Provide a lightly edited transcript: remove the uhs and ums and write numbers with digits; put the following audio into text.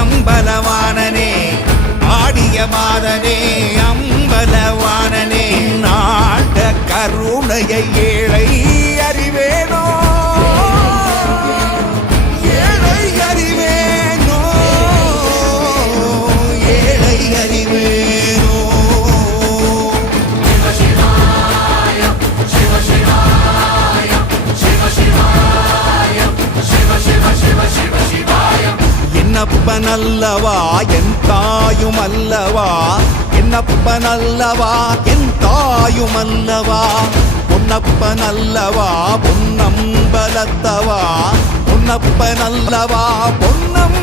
அம்பலவாணனே ஆடிய மாதனே அம்பலவாணனே நாட கருணையை ஏழை அறிவேனோ ஏழை அறிவேனோ ஏழை அறிவேனோ என்னப்பனல்லவா என் தாயும் அல்லவா என்னப்பனல்லவா என் தாயும் அல்லவா பொன்னப்பனல்லவா பொன்னம்பலத்தவா பொன்னப்பனல்லவா பொன்னம்